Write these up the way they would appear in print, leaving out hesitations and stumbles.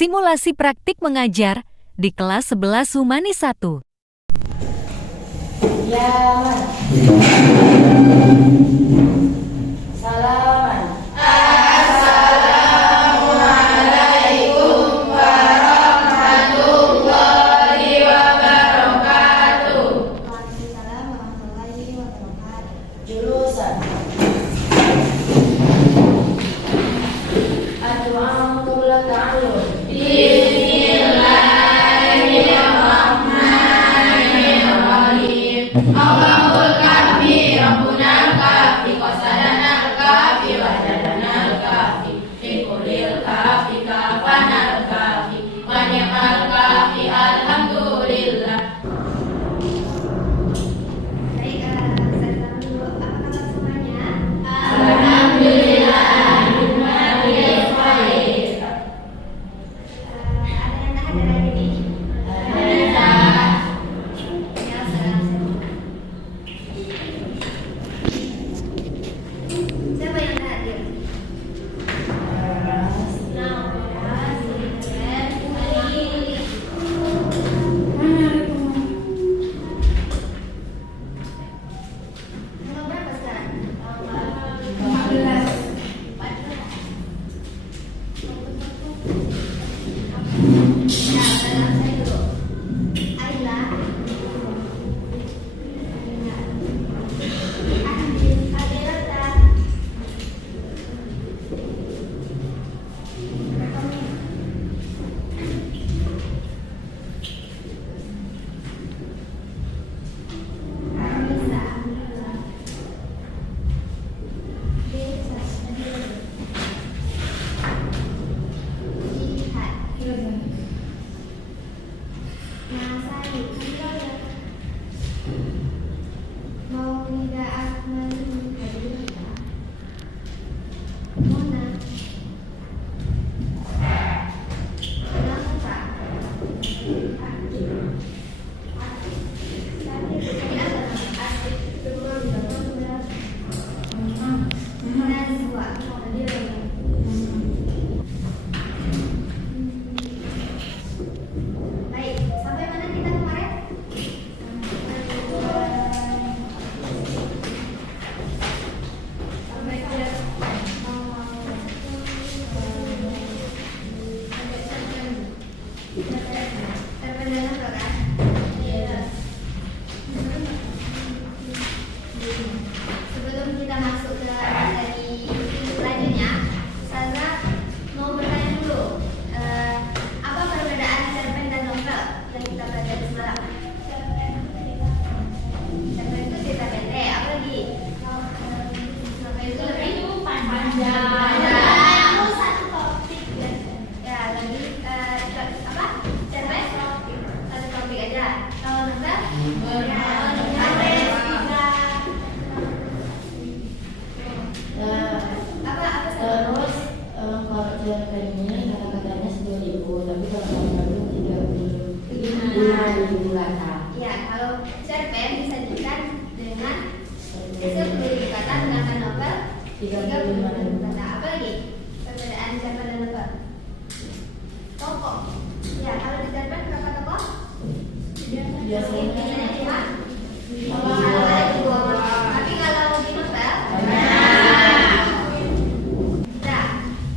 Simulasi praktik mengajar di kelas 11 Humanis 1. Ya, Man. Salaman. Assalamualaikum warahmatullahi wabarakatuh. Waalaikumsalam warahmatullahi wabarakatuh. Jurusan Addu'aul ta'allum. Bismillahirrahmanirrahim. Allahul kafi, Rabbunal kafi, qasadanal kafi, wajadanal kafi, fikulil kafi, kafanal kafi, wa ni'mal kafi, alhamdulillah. Baik, saya ulang dulu. Apa kabar semuanya? Alhamdulillah. Ada yang tahan dari hari ini? Ya, siapa yang hadir? Tanggal berapa sekarang? 14. Ya, salam saya dulu. Aila. Andin, Adelata. Anissa. Jihad. Nasari. Maulida Akmal. Mona. Nafsa. Nazwa. Baik, sampai mana kita kemarin? Sampai ke terpendam kan? Sebelum kita masuk ke materi selanjutnya, Ustazah mau bertanya dulu, apa perbedaan cerpen dan novel yang kita pelajari semalam? Cerpen itu cerita pendek, apa lagi? Novel itu lebih panjang. Satu topik. Ya, lebih apa? Cerpen satu topik aja. Kalau novel? Apa Terus kalau cerpennya kata-katanya 10.000, tapi kalau novel itu 35.000 kata. Ya, kalau cerpen disajikan dengan 10.000 kata, sedangkan novel 35.000 kata. Apa lagi perbedaan cerpen dan novel? Tokoh. Ya, kalau di cerpen berapa tokoh? Biasanya Cuma ada 2 orang. Tapi kalau di novel, nah,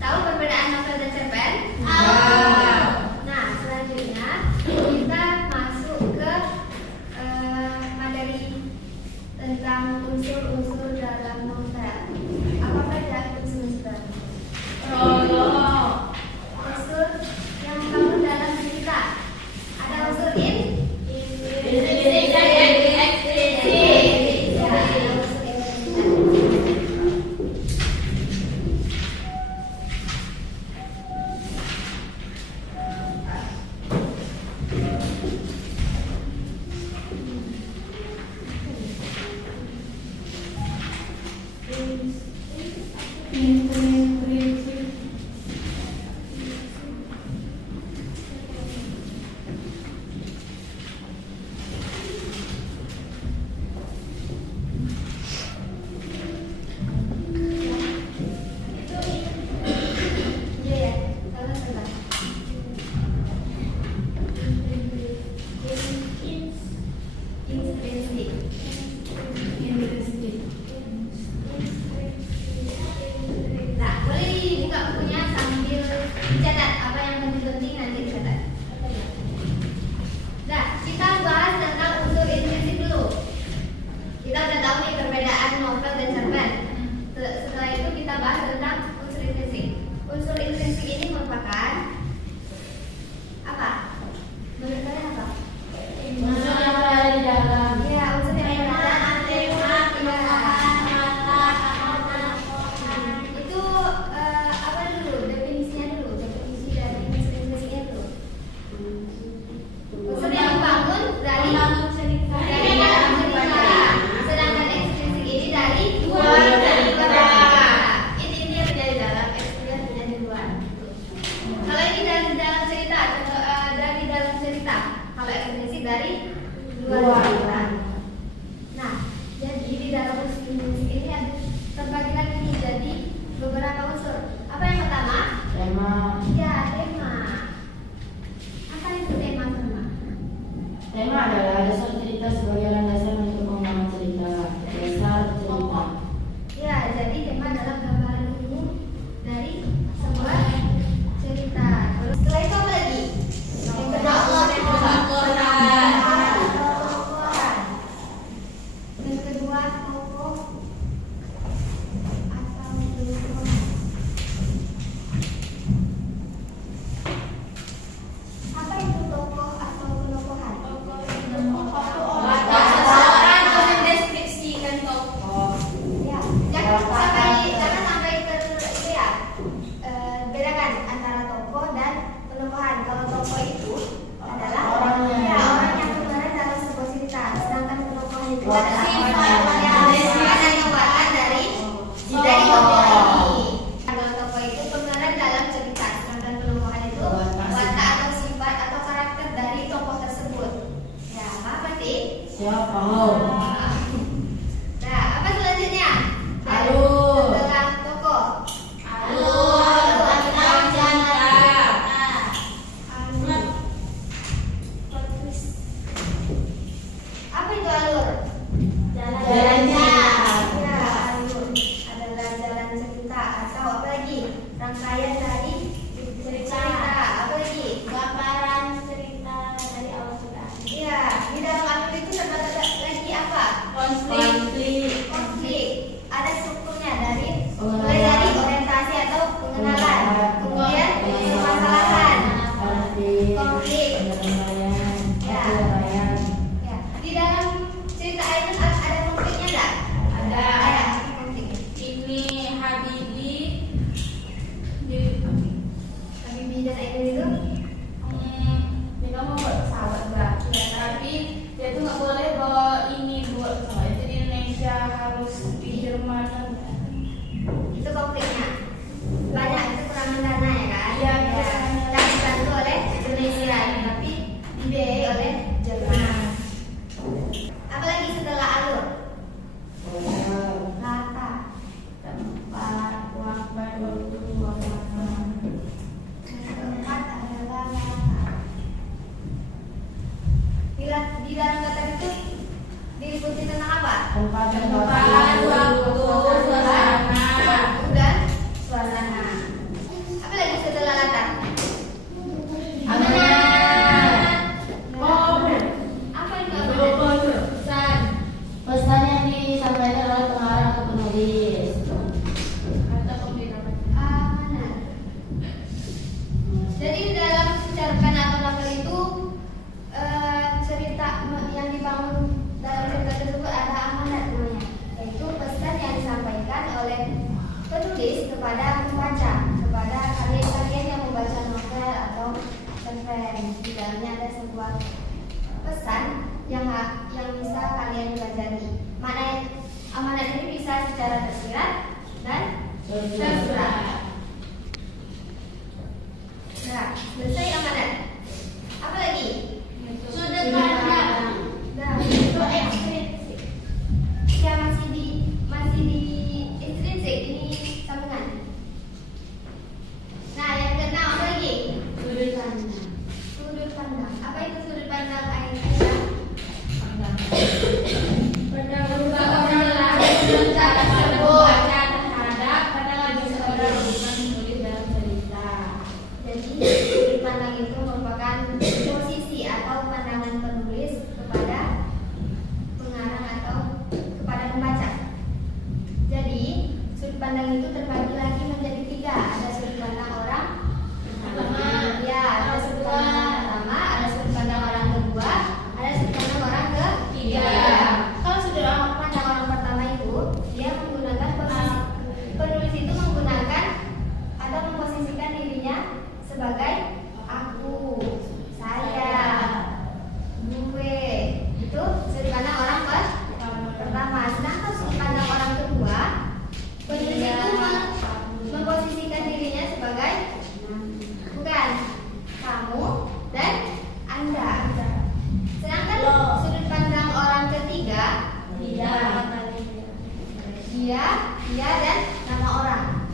tahu perbedaan novel dan cerpen? Nah, selanjutnya kita masuk ke materi tentang unsur-unsur dalam novel. Apa saja unsur-unsur? Unsur yang kamu dalam cerita. Ada unsur in, nih perbedaan novel dan cerpen. Setelah itu kita bahas tentang unsur intrinsik. Unsur intrinsik ini merupakan apa? Menurut kalian apa? Unsur yang berada di dalam. Ya, unsur yang berada itu apa dulu? Definisinya dulu. Definisi dari unsur intrinsik itu. Unsur yang dibangun dari dalam cerita. Sedangkan ekstrinsik ini dari luar cerita. Ini yang menjadi dalam, ekstrinsi menjadi luar. Kalau ini dari dalam cerita, dari dalam cerita. Kalau ekstrinsik dari luar cerita. Nah, jadi di dalam unsur intrinsik ini ada terbagi lagi nih jadi beberapa unsur. Apa yang pertama? Tema. Ya, tema. Apa itu tema sama? Tema adalah dasar cerita sebagai landasan untuk pengembangan cerita. Dasar cerita. Ya, jadi tema adalah gambaran umum dari sebuah cerita. Terus setelah itu apa lagi? Yang kedua, tokohan. Yang kedua, tokoh atau tokoh. Apa itu tokoh atau tokohan? Seseorang untuk mendeskripsikan tokoh. Ya, jangan sampai itu ya. Bedakan antara tokoh dan penokohan. Kalau tokoh itu adalah Orangnya. ya, orang yang berperan dalam sebuah cerita, sedangkan penokohan itu Watak. adalah yang watak dari tokoh ini. Kalau tokoh itu pemeran dalam cerita, sedangkan penokohan itu watak atau sifat atau karakter dari tokoh tersebut. Ya, apa sih? Siapa? Nah, apa selanjutnya? Alur. Setelah tokoh. Alur, tentang cerita. Alur. Apa itu alur? Jalannya. Ya, alur adalah jalan cerita atau apa lagi? Rangkaian dari cerita. Apa lagi? Gambaran cerita dari awal sampai akhir. Iya, di dalam alur itu terdapat lagi apa? Konflik. Konflik. Ada strukturnya dari Pengenalan. mulai dari orientasi atau pengenalan, kemudian permasalahan, konflik. Penyampaian. Ya. Penyampaian. Ya. Di dalam cerita ini ada konfliknya enggak? Ada. Ada konflik. Ini Habibie di Habibie dan Ainun itu mereka mau buat pesawat berarti ya, tapi dia tuh nggak boleh bawa ini buat pesawat. Jadi Indonesia harus di Jerman. itu konfliknya. Banyak itu kekurangan dana ya kan? Iya, Ya. kekurangan. Dan dibantu oleh Indonesia, tapi dibiayai oleh Jerman. Apalagi setelah alur? Latar. Tempat, waktu, waktu. Yang keempat adalah latar. Di dalam latar itu diliputi tentang apa? Tempat. Tempat, waktu, suasana. Waktu dan suasana. Apa lagi setelah latar? Amanat. Apa itu amanat? Pesan. Pesan yang disampaikan oleh pengarang atau penulis. Kata pembina. Amanat. Jadi di dalam cerpen atau novel itu cerita yang dibangun dalam cerita tersebut ada amanat namanya, yaitu pesan yang disampaikan oleh penulis kepada pembaca, kepada kalian-kalian yang membaca novel atau cerpen. Di dalamnya ada sebuah pesan yang bisa kalian pelajari. Mana amanat ini bisa secara tersirat dan tersurat. Nah, selesai amanat. Apa lagi? Sudut pandang. Nah, itu ekstrinsik. Ya masih di ekstrinsik ini sambungan. Nah, yang keenam apa lagi? Sudut pandang. Sudut pandang. Apa itu sudut pandang Aisyah? Berubah orang lain cara membaca terhadap pandangan seseorang bukan menulis dalam cerita. Jadi sudut pandang itu merupakan posisi atau pandangan penulis kepada pengarang atau kepada pembaca. pandang itu terbagi lagi menjadi 3. Ada sudut pandang orang pertama, ya, ada sudut pandang pertama, ada sudut pandang orang kedua, ada sudut pandang orang ketiga. Kalau sudut pandang orang pertama itu dia menggunakan penulis itu menggunakan atau memposisikan dirinya sebagai aku, saya, gue. Itu sudut pandang orang pertama. Sedangkan sudut pandang orang kedua, penulis itu memposisikan dirinya sebagai bukan kamu dan Anda. Sedangkan sudut pandang orang ketiga, dia dan nama orang.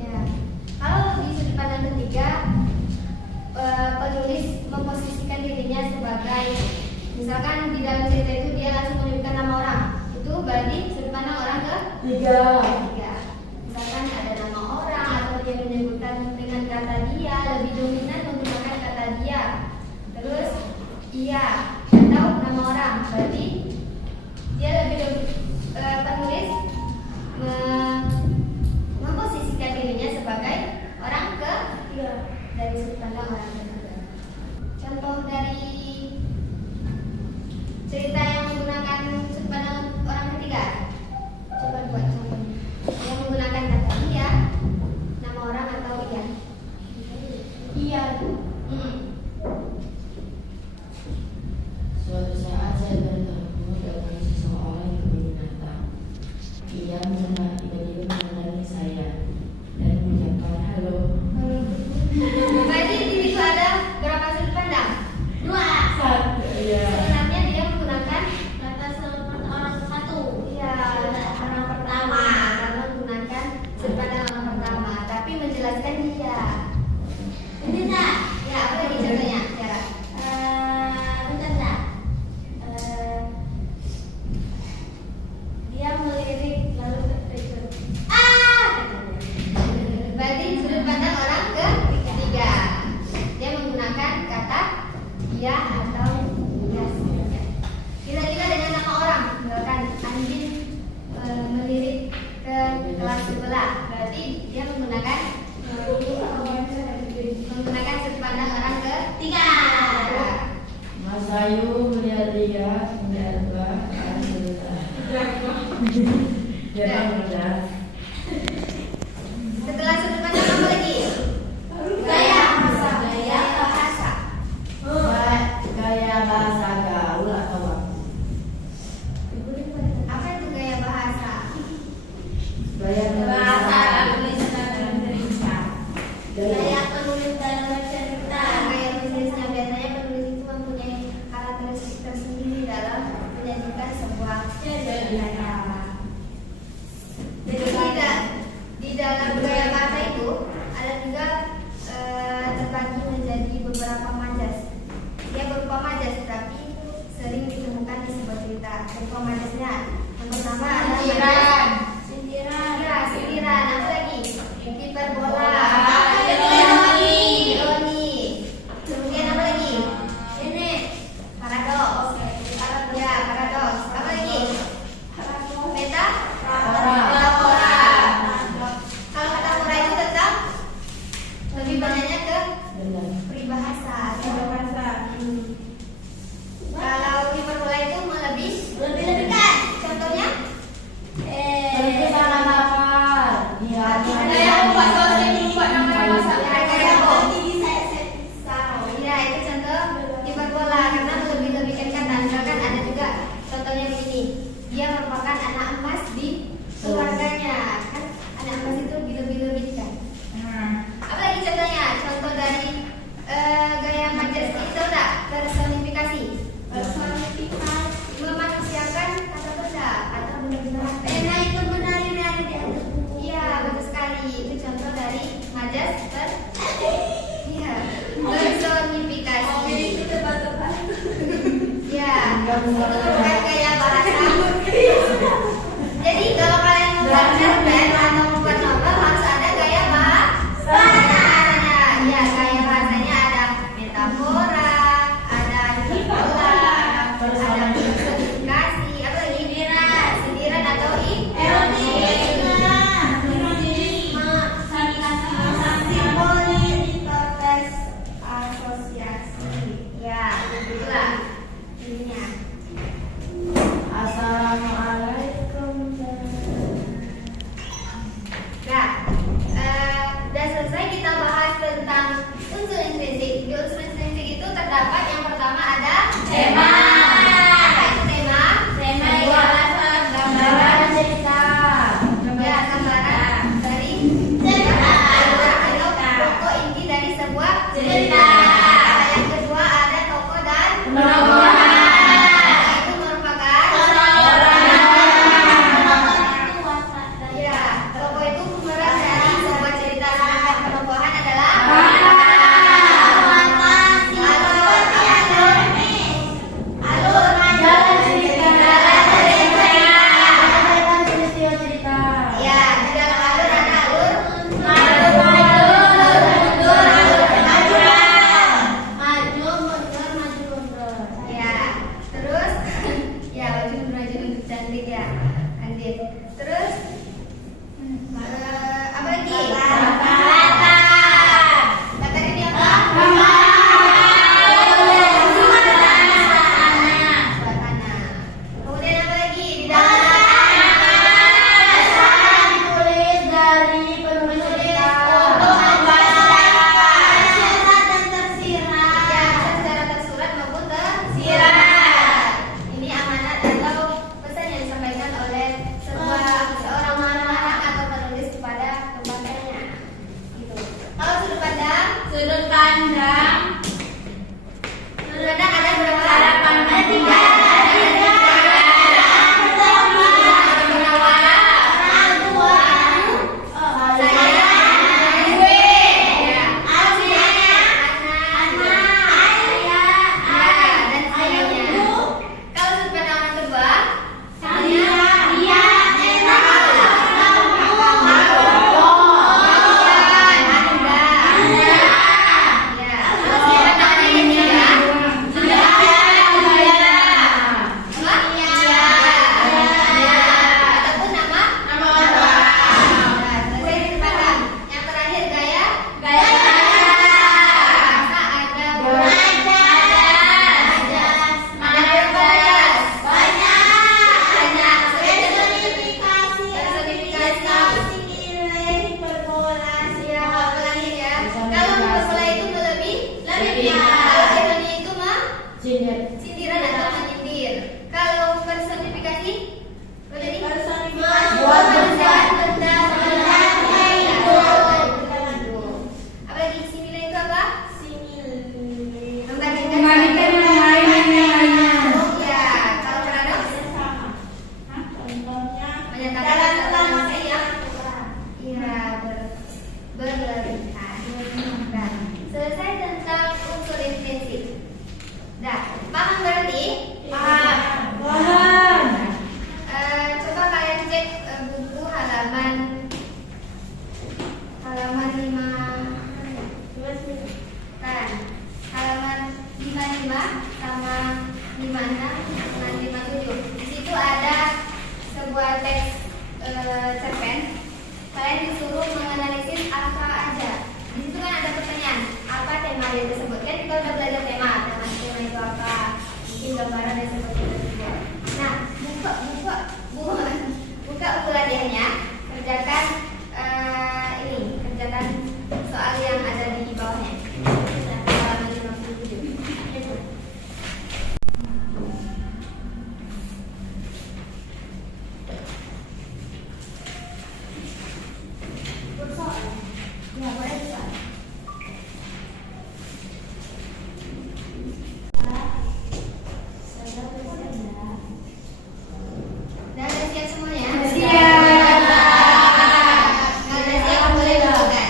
Ya. Kalau di sudut pandang ketiga, penulis memposisikan dirinya sebagai, misalkan di dalam cerita itu dia langsung menyebutkan nama orang, itu berarti sudut pandang orang ketiga. Misalkan ada nama orang atau dia menyebutkan dengan kata dia, lebih dominan menggunakan kata dia. Terus iya atau nama orang, berarti dia lebih penulis memposisikan dirinya sebagai orang ketiga dari sudut pandang orang ketiga. Contoh dari cerita yang menggunakan sudut pandang orang ketiga, coba buat contohnya. Yang menggunakan kata dia, nama orang atau iya. Iya. Suatu saat saya bertemu dengan seseorang di kebun binatang. Ia tiba-tiba mengenali saya dan mengucapkan halo. Berarti di situ ada berapa sudut pandang? 2. Sebenarnya dia menggunakan kata orang satu. Iya, orang pertama. Karena menggunakan sudut pandang orang pertama, tapi menjelaskan dia. Bisa? Ya, apa lagi contohnya? Ya. Bentar. Dia melirik lalu terkejut. Berarti sudut pandang orang ketiga. Dia menggunakan kata dia atau dia. Kita juga dengan nama orang, misalkan Andin melirik ke kelas sebelah, berarti dia menggunakan sudut pandang orang ketiga. Mas Ayu melihat dia, melihat dua, dia mudah. Setelah sudut pandang apa lagi? Gaya bahasa. Gaya bahasa gaul atau apa? Apa itu gaya bahasa? Gaya Bahasa tulis dalam cerita. Gaya penulis dalam bercerita. Gaya penulisnya biasanya penulis itu mempunyai karakteristik tersendiri dalam menyajikan sebuah cerita. Jadi di dalam gaya bahasa itu ada juga terbagi menjadi beberapa majas. Dia berupa majas, tapi sering ditemukan di sebuah cerita. Berupa majasnya yang pertama adalah sindiran. Ya, sindiran. Apa lagi? Hiperbola. Ironi. Kemudian apa lagi? Ini paradoks. Ya, paradoks. Apa lagi? Metafora. Kalau metafora itu tetap lebih banyaknya ke peribahasa. Kalau hiperbola itu lebih-lebihkan. Contohnya? Salah nafas. Iya. Ada yang buat soalnya buat namanya masak. Ya, itu contoh hiperbola karena melebih-lebihkan kata. Misalkan ada juga contohnya begini. Dia merupakan anak emas di keluarganya. Kan anak emas itu dilebih-lebihkan. Apa lagi contohnya? Contoh dari gaya majas itu enggak? Personifikasi. Memanusiakan kata benda, kata benar-benar. Nah, itu benar ini ada di atas buku. Iya, betul sekali. Itu contoh dari majas personifikasi. Ya, itu bukan gaya bahasa. Jadi kalau kalian mau belajar band atau membuat novel harus ada gaya bahasanya. Ya, gaya bahasanya ada metafora, ada hiperbola, ada personifikasi, apa lagi? Sindiran atau ironi. Udah, paham berarti? Paham. Coba kalian cek buku halaman 5 kan, halaman 55 sama 56 sama 57. Di situ ada sebuah teks cerpen. Kalian disuruh menganalisis apa aja. Di situ kan ada pertanyaan, apa tema yang tersebut? Kan kita udah belajar tema itu apa? Mungkin gambaran dan seperti itu. Nah, buka buku latihannya, kerjakan kerjakan soal yang ada di bawahnya. Halaman 57. Ya, boleh soal. Udah siap semuanya? Siap. Kalau udah siap boleh bukan?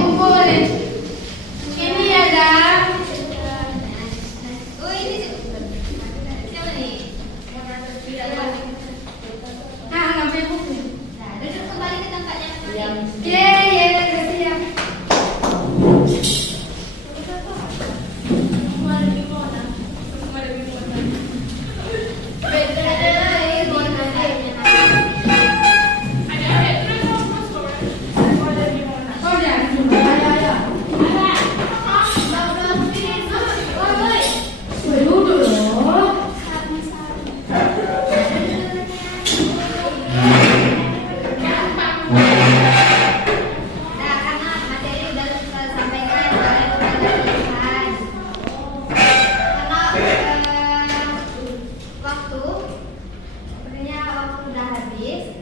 Kumpulin. Ini ada. Oh ini siapa nih? Nah, ngambil buku. Nah, duduk kembali ke tempatnya masing-masing. Ye, udah siap. Oh, udah. Ayo. Duduk loh. Nah, karena materi udah sampaikan, kalian udah latihan. Karena waktu, sepertinya waktu udah habis.